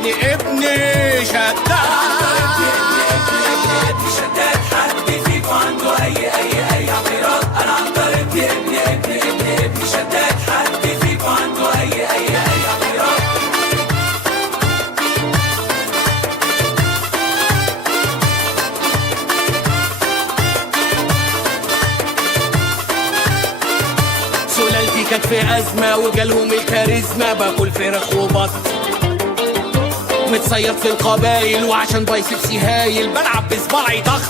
ابن شداد. حد فيكو عنده اي اعتراض؟ انا عنتر ابن شداد. حد فيكو عنده اي اعتراض؟ سلالتي كانت في أزمة وجالهم الكاريزما، باكل فراخ وبط متصيد في القبايل، وعشان بايسبسي هايل بلعب بصباعي ضغط.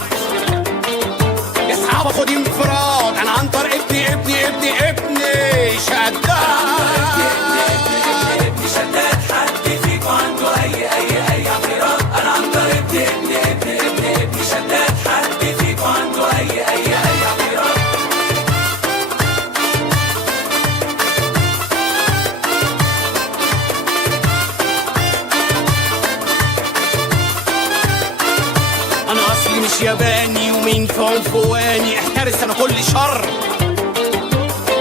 يا صحابة خد انفراد، أنا عنتر ابن شداد. ابن شداد. حد فيكو عنده اي اعتراض؟ انا عنتر ابن شداد. حد فيكو عنده اي اعتراض؟ أنا أصلي مش ياباني ومين فيهم فواني، احترس أنا كل شر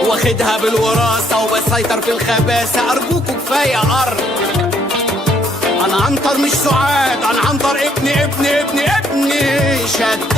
واخدها بالوراثة وبسيطر في الخباثة، أرجوكوا كفاية أرض. أنا عنتر مش سعاد، أنا عنتر ابن شداد.